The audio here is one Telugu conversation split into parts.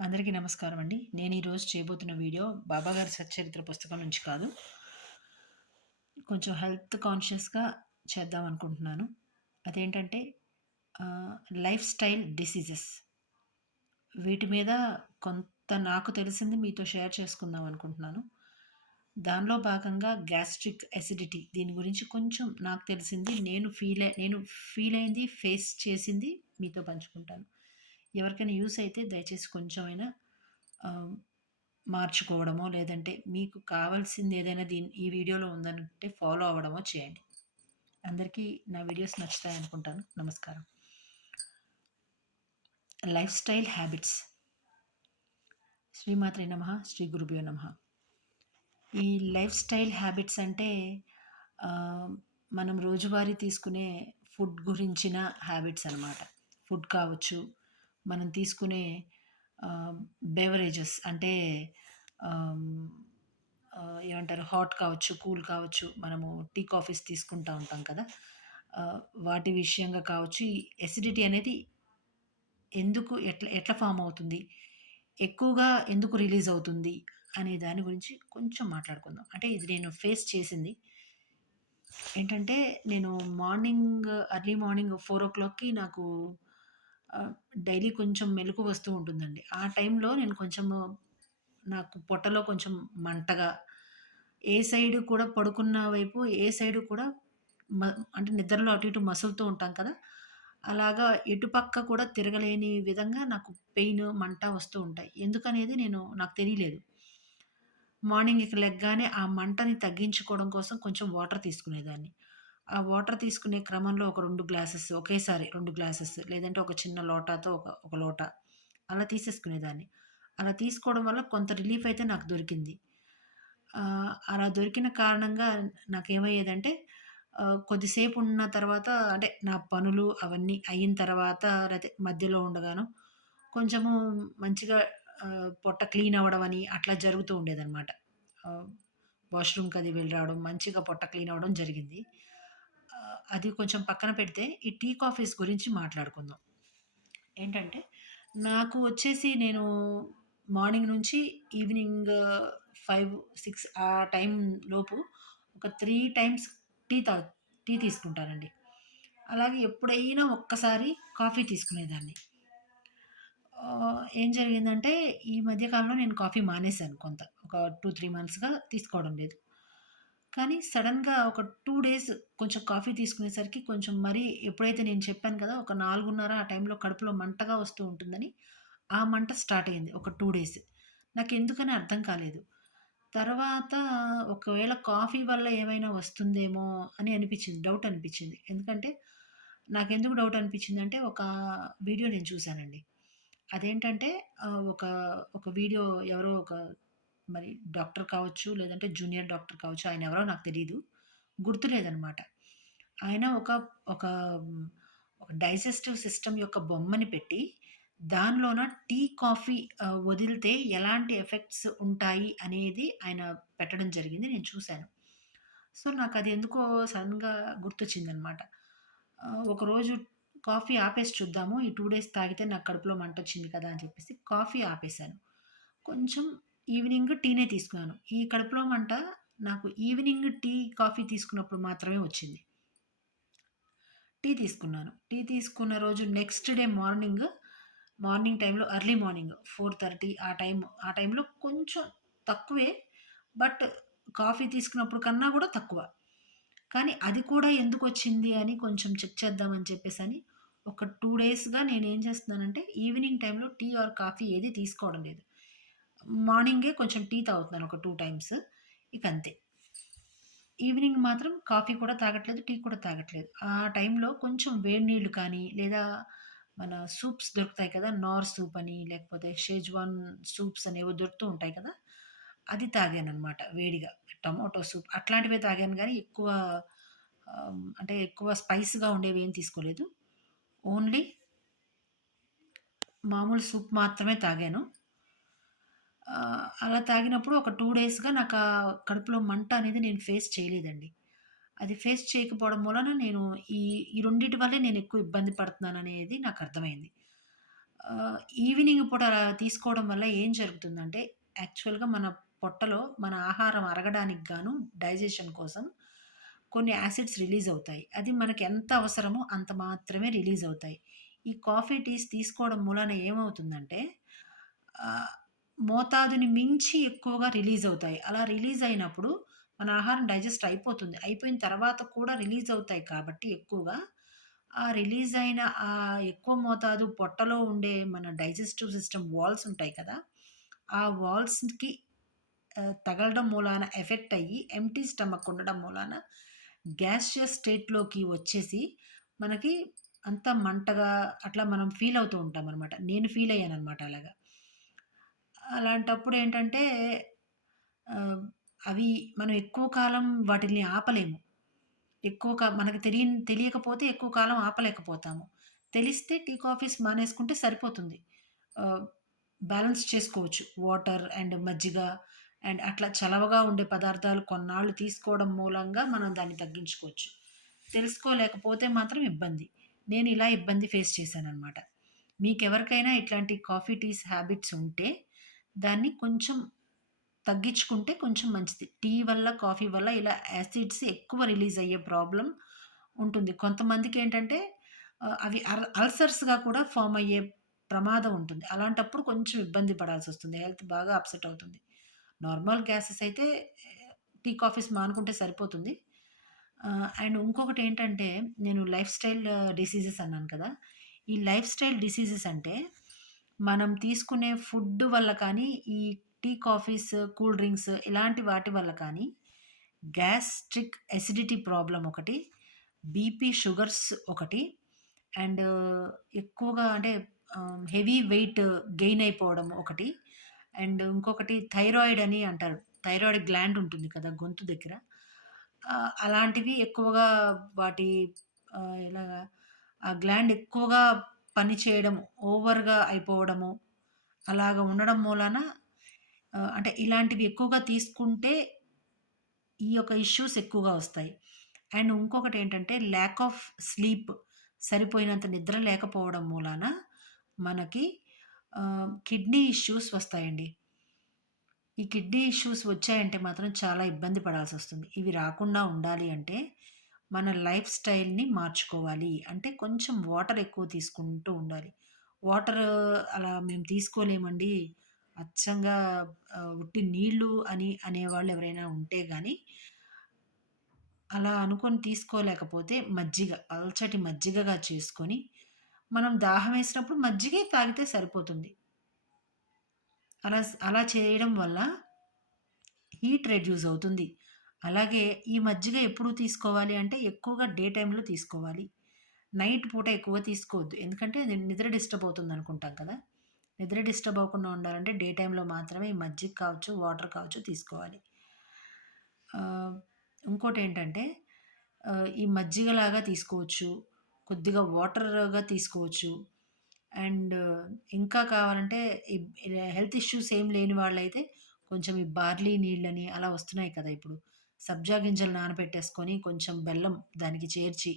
అందరికీ నమస్కారం అండి. నేను ఈరోజు చేయబోతున్న వీడియో బాబాగారి సచ్చరిత్ర పుస్తకం నుంచి కాదు. కొంచెం హెల్త్ కాన్షియస్‌గా చేద్దాం అనుకుంటున్నాను. అదేంటంటే ఆహ్, లైఫ్ స్టైల్ డిసీజెస్ వీటి మీద కొంత నాకు తెలిసింది మీతో షేర్ చేసుకుందాం అనుకుంటున్నాను. దానిలో భాగంగా గ్యాస్ట్రిక్ అసిడిటీ దీని గురించి కొంచెం నాకు తెలిసింది నేను ఫీల్ అయింది, ఫేస్ చేసింది మీతో పంచుకుంటాను. ఎవరికైనా యూజ్ అయితే దయచేసి కొంచెమైనా ఆహ్, మార్చుకోవడమో, లేదంటే మీకు కావాల్సింది ఏదైనా ఈ వీడియోలో ఉందనంటే ఫాలో అవ్వడమో చేయండి. అందరికీ నా వీడియోస్ నచ్చుతాయనుకుంటాను. నమస్కారం. Life style habits. శ్రీమాత్రే నమః. శ్రీ గురుభ్యో నమః. ఈ లైఫ్ స్టైల్ హ్యాబిట్స్ అంటే ఆహ్, మనం రోజువారీ తీసుకునే ఫుడ్ గురించిన హ్యాబిట్స్ అనమాట. ఫుడ్ కావచ్చు, మనం తీసుకునే ఆహ్, బెవరేజెస్ అంటే ఆహ్, ఏమంటారు హాట్ కావచ్చు, కూల్ కావచ్చు. మనము టీ, కాఫీస్ తీసుకుంటా ఉంటాం కదా! ఆహ్, వాటి విషయంగా కావచ్చు, ఈ ఎసిడిటీ అనేది ఎందుకు ఎట్లా ఎట్లా ఫార్మ్ అవుతుంది? ఎక్కువగా ఎందుకు రిలీజ్ అవుతుంది? అనే దాని గురించి కొంచెం మాట్లాడుకుందాం. అంటే ఇది నేను ఫేస్ చేసింది. ఏంటంటే నేను ఎర్లీ మార్నింగ్ 4:00కి నాకు ఆహ్, డైలీ కొంచెం మెలుకువ వస్తూ ఉంటుందండి. ఆ టైంలో నేను కొంచెము నాకు పొట్టలో కొంచెం మంటగా, ఏ సైడ్ కూడా పడుకున్న వైపు ఏ సైడ్ కూడా మ అంటే నిద్రలో అటు ఇటు మసులుతూ ఉంటాం కదా! అలాగా ఎటుపక్క కూడా తిరగలేని విధంగా నాకు పెయిన్, మంట వస్తూ ఉంటాయి. ఎందుకనేది నాకు తెలీలేదు. మార్నింగ్ ఇక లెగ్గానే ఆ మంటని తగ్గించుకోవడం కోసం కొంచెం వాటర్ తీసుకునేదాన్ని. ఆ వాటర్ తీసుకునే క్రమంలో ఒక 2 గ్లాసెస్ ఒకేసారి 2 గ్లాసెస్ లేదంటే ఒక చిన్న లోటాతో ఒక లోటా అలా తీసేసుకునేదాన్ని. అలా తీసుకోవడం వల్ల కొంత రిలీఫ్ అయితే నాకు దొరికింది. అలా దొరికిన కారణంగా నాకేమయ్యేదంటే కొద్దిసేపు ఉన్న తర్వాత అంటే నా పనులు అవన్నీ అయిన తర్వాత లేతే మధ్యలో ఉండగాను కొంచెము మంచిగా పొట్ట క్లీన్ అవ్వడం అని అట్లా జరుగుతూ ఉండేదనమాట. ఆహ్, వాష్‌రూమ్‌కది వెళ్ళి రావడం, మంచిగా పొట్ట క్లీన్ అవ్వడం జరిగింది. అది కొంచెం పక్కన పెడితే ఈ టీ, కాఫీస్ గురించి మాట్లాడుకుందాం. ఏంటంటే నాకు వచ్చేసి నేను మార్నింగ్ నుంచి ఈవినింగ్ 5, 6 ఆ టైం లోపు ఒక 3 టైమ్స్ టీ తా టీ తీసుకుంటానండి. అలాగే ఎప్పుడైనా ఒక్కసారి కాఫీ తీసుకునేదాన్ని. ఏం జరిగిందంటే ఈ మధ్య కాలంలో నేను కాఫీ మానేశాను ఒక 2, 3 మంత్స్‌గా తీసుకోవడం లేదు. కానీ సడెన్‌గా ఒక 2 డేస్ కొంచెం కాఫీ తీసుకునేసరికి కొంచెం మరీ ఎప్పుడైతే నేను చెప్పాను కదా! ఒక 4:30 ఆ టైంలో కడుపులో మంటగా వస్తూ ఉంటుందని, ఆ మంట స్టార్ట్ అయింది ఒక 2 డేస్. నాకెందుకని అర్థం కాలేదు. తర్వాత ఒకవేళ కాఫీ వల్ల ఏమైనా వస్తుందేమో అని అనిపిచ్చింది. డౌట్ అనిపిచ్చింది. ఎందుకంటే నాకెందుకు డౌట్ అనిపిచ్చిందంటే ఒక వీడియో నేను చూసానండి. అదేంటంటే ఒక ఒక వీడియో ఎవరో మరి డాక్టర్ కావచ్చు, లేదంటే జూనియర్ డాక్టర్ కావచ్చు. ఆయనెవరో నాకు తెలీదు. గుర్తులేదనమాట. ఆయన ఒక ఒక హ్మ్, ఒక డైజెస్టివ్ సిస్టమ్ యొక్క బొమ్మని పెట్టి, దానిలోన టీ, కాఫీ వదిలితే ఎలాంటి ఎఫెక్ట్స్ ఉంటాయి అనేది ఆయన పెట్టడం జరిగింది. నేను చూసాను. సో, నాకది ఎందుకో సడెన్‌గా గుర్తొచ్చిందనమాట. ఒకరోజు కాఫీ ఆపేసి చూద్దాము. ఈ 2 డేస్ తాగితే నాకు కడుపులో మంటొచ్చింది కదా! అని చెప్పేసి కాఫీ ఆపేశాను. కొంచెం ఈవినింగ్ టీనే తీసుకున్నాను. ఈ కడుపులో మంట నాకు ఈవినింగ్ టీ, కాఫీ తీసుకున్నప్పుడు మాత్రమే వచ్చింది. టీ తీసుకున్నాను. టీ తీసుకున్న రోజు నెక్స్ట్ డే మార్నింగ్ టైమ్‌లో ఎర్లీ మార్నింగ్ 4:30 ఆ టైంలో కొంచెం తక్కువే. బట్ కాఫీ తీసుకున్నప్పుడు కన్నా గూడా తక్కువ. కానీ అది కూడా ఎందుకొచ్చింది అని కొంచెం చెక్ చేద్దామని చెప్పేసని ఒక 2 డేస్‌గా నేనేం చేస్తున్నానంటే ఈవినింగ్ టైమ్‌లో టీ ఆర్ కాఫీ ఏది తీసుకోవడం లేదు. మార్నింగే కొంచెం టీ తాగుతున్నాను ఒక 2 టైమ్స్. ఇకంతే. ఈవినింగ్ మాత్రం కాఫీ కూడా తాగట్లేదు, టీ కూడా తాగట్లేదు. ఆ టైంలో కొంచెం వేడి నీళ్లు కానీ, లేదా మన సూప్స్ దొరుకుతాయి కదా! నార్ సూప్ అని, లేకపోతే షేజ్వాన్ సూప్స్ అనేవో దొరుకుతూ ఉంటాయి కదా! అది తాగాననమాట వేడిగా. టొమాటో సూప్ అట్లాంటివే తాగాను గానీ, అంటే ఎక్కువ స్పైస్‌గా ఉండేవేం తీసుకోలేదు. ఓన్లీ మామూలు సూప్ మాత్రమే తాగాను. అలా తాగినప్పుడు ఒక 2 డేస్‌గా నాకా కడుపులో మంట అనేది నేను ఫేస్ చేయలేదండి. అది ఫేస్ చేయకపోవడం మూలన నేను ఈ ఈ రెండిటి వల్లే నేనెక్కువ ఇబ్బంది పడుతున్నాననేది నాకర్థమైంది. ఈవినింగ్ పూట అలా తీసుకోవడం వల్ల ఏం జరుగుతుందంటే, యాక్చువల్‌గా మన పొట్టలో మన ఆహారం అరగడానికి గాను డైజెషన్ కోసం కొన్ని యాసిడ్స్ రిలీజ్ అవుతాయి. అది మనకి ఎంత అవసరమో అంత మాత్రమే రిలీజ్ అవుతాయి. ఈ కాఫీ, టీస్ తీసుకోవడం మూలాన ఏమవుతుందంటే ఆహ్, మోతాదుని మించి ఎక్కువగా రిలీజ్ అవుతాయి. అలా రిలీజ్ అయినప్పుడు మన ఆహారం డైజెస్ట్ అయిపోతుంది. అయిపోయిన తర్వాత కూడా రిలీజ్ అవుతాయి కాబట్టి ఎక్కువగా, ఆ రిలీజ్ అయిన ఎక్కువ మోతాదు పొట్టలో ఉండే మన డైజెస్టివ్ సిస్టమ్ వాల్స్ ఉంటాయి కదా! ఆ వాల్స్‌కి తగలడం మూలాన ఎఫెక్ట్ అయ్యి ఎంప్టీ స్టమక్ ఉండడం మూలాన గ్యాసియస్ స్టేట్‌లోకి వచ్చేసి మనకి అంతా మంటగా అట్లా మనం ఫీల్ అవుతూ ఉంటామనమాట. నేను ఫీల్ అయ్యాననమాట అలాగా. అలాంటప్పుడేంటంటే ఆహ్, అవి మనం ఎక్కువ కాలం వాటిల్ని ఆపలేము. మనకు తెలియకపోతే ఎక్కువ కాలం ఆపలేకపోతాము. తెలిస్తే టీ, కాఫీస్ మానేసుకుంటే సరిపోతుంది. ఆహ్, బ్యాలెన్స్ చేసుకోవచ్చు. వాటర్ అండ్ మజ్జిగ అండ్ అట్లా చలవగా ఉండే పదార్థాలు కొన్నాళ్ళు తీసుకోవడం మూలంగా మనం దాన్ని తగ్గించుకోవచ్చు. తెలుసుకోలేకపోతే మాత్రం ఇబ్బంది. నేను ఇలా ఇబ్బంది ఫేస్ చేశాననమాట. మీకెవరికైనా ఇట్లాంటి కాఫీ, టీస్ హ్యాబిట్స్ ఉంటే దాన్ని కొంచెం తగ్గించుకుంటే కొంచెం మంచిది. టీ వల్ల, కాఫీ వల్ల ఇలా యాసిడ్స్ ఎక్కువ రిలీజ్ అయ్యే ప్రాబ్లమ్ ఉంటుంది. కొంతమందికేంటంటే అవి అల్సర్స్‌గా కూడా ఫార్మ్ అయ్యే ప్రమాదం ఉంటుంది. అలాంటప్పుడు కొంచెం ఇబ్బంది పడాల్సొస్తుంది. హెల్త్ బాగా అప్‌సెట్ అవుతుంది. నార్మల్ గ్యాసెస్ అయితే టీ, కాఫీస్ మానుకుంటే సరిపోతుంది. అండ్ ఇంకొకటేంటంటే నేను లైఫ్ స్టైల్ డిసీజెస్ అన్నాను కదా! ఈ లైఫ్ స్టైల్ డిసీజెస్ అంటే మనం తీసుకునే ఫుడ్ వల్ల కానీ, ఈ టీ, కాఫీస్, కూల్ డ్రింక్స్ ఇలాంటి వాటి వల్ల కానీ గ్యాస్ట్రిక్ ఎసిడిటీ ప్రాబ్లమ్ ఒకటి, బీపీ, షుగర్స్ ఒకటి అండ్ ఎక్కువగా అంటే హెవీ వెయిట్ గెయిన్ అయిపోవడం ఒకటి. అండ్ ఇంకొకటి థైరాయిడ్ అని అంటారు. థైరాయిడ్ గ్లాండ్ ఉంటుంది కదా! గొంతు దగ్గర. అలాంటివి ఎక్కువగా వాటి ఎలాగా ఆ గ్లాండ్ ఎక్కువగా పని చేయడం, ఓవర్‌గా అయిపోవడము, అలాగ ఉండడం మూలాన అంటే ఇలాంటివి ఎక్కువగా తీసుకుంటే ఈ యొక్క ఇష్యూస్ ఎక్కువగా వస్తాయి. అండ్ ఇంకొకటేంటంటే ల్యాక్ ఆఫ్ స్లీప్ సరిపోయినంత నిద్ర లేకపోవడం మూలాన మనకి కిడ్నీ ఇష్యూస్ వస్తాయండి. ఈ కిడ్నీ ఇష్యూస్ వచ్చాయంటే మాత్రం చాలా ఇబ్బంది పడాల్సొస్తుంది. ఇవి రాకుండా ఉండాలి అంటే మన లైఫ్ స్టైల్‌ని మార్చుకోవాలి. అంటే కొంచెం వాటర్ ఎక్కువ తీసుకుంటూ ఉండాలి. వాటర్ అలా మేము తీసుకోలేమండి. అచ్చంగా ఉట్టి నీళ్ళు అని అనేవాళ్ళు ఎవరైనా ఉంటే గాని అలా అనుకోని తీసుకోలేకపోతే మజ్జిగ, పల్చటి మజ్జిగగా చేసుకొని, మనం దాహమేసినప్పుడు మజ్జిగే తాగితే సరిపోతుంది. అలా చేయడం వల్ల హీట్ రెడ్యూస్ అవుతుంది. అలాగే ఈ మజ్జిగ ఎప్పుడు తీసుకోవాలి అంటే ఎక్కువగా డే టైమ్‌లో తీసుకోవాలి. నైట్ పూట ఎక్కువ తీసుకోవద్దు. ఎందుకంటే నిద్ర డిస్టర్బ్ అవుతుందనుకుంటాం కదా! నిద్ర డిస్టర్బ్ అవ్వకుండా ఉండాలంటే డే టైమ్‌లో మాత్రమే ఈ మజ్జిగ కావచ్చు, వాటర్ కావచ్చు తీసుకోవాలి. ఆహ్, ఇంకోటేంటంటే ఈ మజ్జిగలాగా తీసుకోవచ్చు. కొద్దిగా వాటర్‌గా తీసుకోవచ్చు. అండ్ ఇంకా కావాలంటే ఈ హెల్త్ ఇష్యూస్ ఏం లేని వాళ్ళైతే కొంచెం ఈ బార్లీ నీళ్ళని అలా వస్తున్నాయి కదా! ఇప్పుడు. సబ్జా గింజలు నానబెట్టేసుకొని కొంచెం బెల్లం దానికి చేర్చి,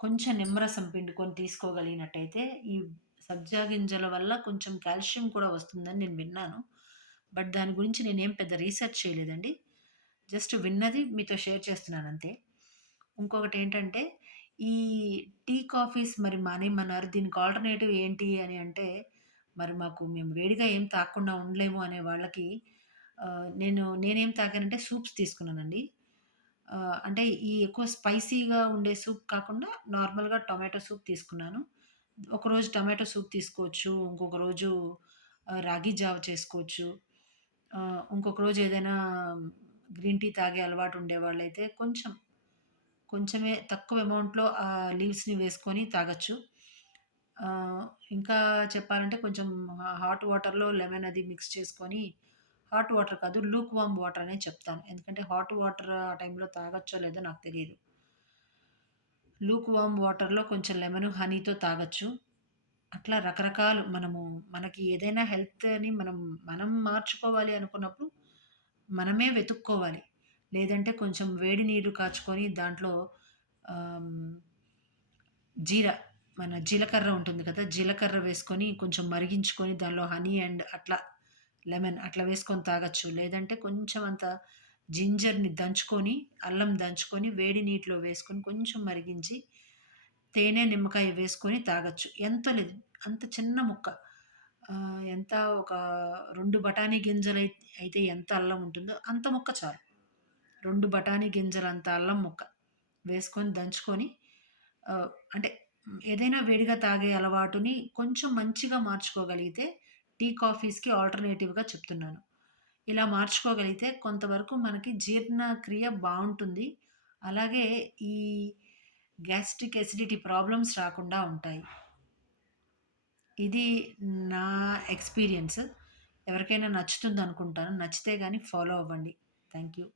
కొంచెం నిమ్మరసం పిండుకొని తీసుకోగలిగినట్టయితే ఈ సబ్జా గింజల వల్ల కొంచెం కాల్షియం కూడా వస్తుందని నేను విన్నాను. బట్ దాని గురించి నేనేం పెద్ద రీసెర్చ్ చేయలేదండి. జస్ట్ విన్నది మీతో షేర్ చేస్తున్నానంతే. ఇంకొకటేంటంటే, ఈ టీ, కాఫీస్ మరి మానేయమన్నారు. దీనికి ఆల్టర్‌నేటివ్ ఏంటి అని అంటే, మరి మేము వేడిగా ఏం తాగకుండా ఉండలేము అనే వాళ్ళకి నేనేం తాగానంటే సూప్స్ తీసుకున్నానండి. అంటే ఈ ఎక్కువ స్పైసీగా ఉండే సూప్ కాకుండా నార్మల్‌గా టొమాటో సూప్ తీసుకున్నాను. ఒకరోజు టొమాటో సూప్ తీసుకోవచ్చు. ఇంకొక రోజు రాగి జావ చేసుకోవచ్చు. ఇంకొక రోజు ఏదైనా గ్రీన్ టీ తాగే అలవాటు ఉండేవాళ్ళైతే కొంచెమే తక్కువ అమౌంట్‌లో ఆ లీవ్స్‌ని వేసుకొని తాగొచ్చు. ఆహ్, ఇంకా చెప్పాలంటే కొంచెం హాట్ వాటర్‌లో లెమన్ అది మిక్స్ చేసుకొని హాట్ వాటర్ కాదు లూక్ వార్మ్ వాటర్ అనే చెప్తాను. ఎందుకంటే హాట్ వాటర్ ఆ టైంలో తాగొచ్చో లేదో నాకు తెలీదు. లూక్ వార్మ్ వాటర్‌లో కొంచెం లెమను, హనీతో తాగొచ్చు. అట్లా రకరకాలు మనకి ఏదైనా హెల్త్‌ని మనం మార్చుకోవాలి అనుకున్నప్పుడు మనమే వెతుక్కోవాలి. లేదంటే కొంచెం వేడి నీరు కాచుకొని దాంట్లో ఆహ్, జీరా మన జీలకర్ర ఉంటుంది కదా! జీలకర్ర వేసుకొని కొంచెం మరిగించుకొని దానిలో హనీ అండ్ అట్లా లెమన్ అట్లా వేసుకొని తాగొచ్చు. లేదంటే కొంచెం అంత జింజర్‌ని దంచుకొని, అల్లం దంచుకొని వేడి నీటిలో వేసుకొని కొంచెం మరిగించి, తేనె, నిమ్మకాయ వేసుకొని తాగొచ్చు. ఎంత లేదు. అంత చిన్న ముక్క. ఎంత ఒక 2 బఠానీ అయితే ఎంత అల్లం ఉంటుందో అంత ముక్క చాలు. 2 బఠానీ గింజలంత అల్లం ముక్క వేసుకొని దంచుకొని అంటే ఏదైనా వేడిగా తాగే అలవాటుని కొంచెం మంచిగా మార్చుకోగలిగితే టీ, కాఫీస్‌కి ఆల్టర్‌నేటివ్‌గా చెప్తున్నాను. ఇలా మార్చుకోగలిగితే కొంతవరకు మనకి జీర్ణక్రియ బావుంటుంది. అలాగే ఈ గ్యాస్ట్రిక్ ఎసిడిటీ ప్రాబ్లమ్స్ రాకుండా ఉంటాయి. ఇది నా ఎక్స్‌పీరియన్స్. ఎవరికైనా నచ్చుతుందనుకుంటాను. నచ్చితే గాని ఫాలో అవ్వండి. Thank you.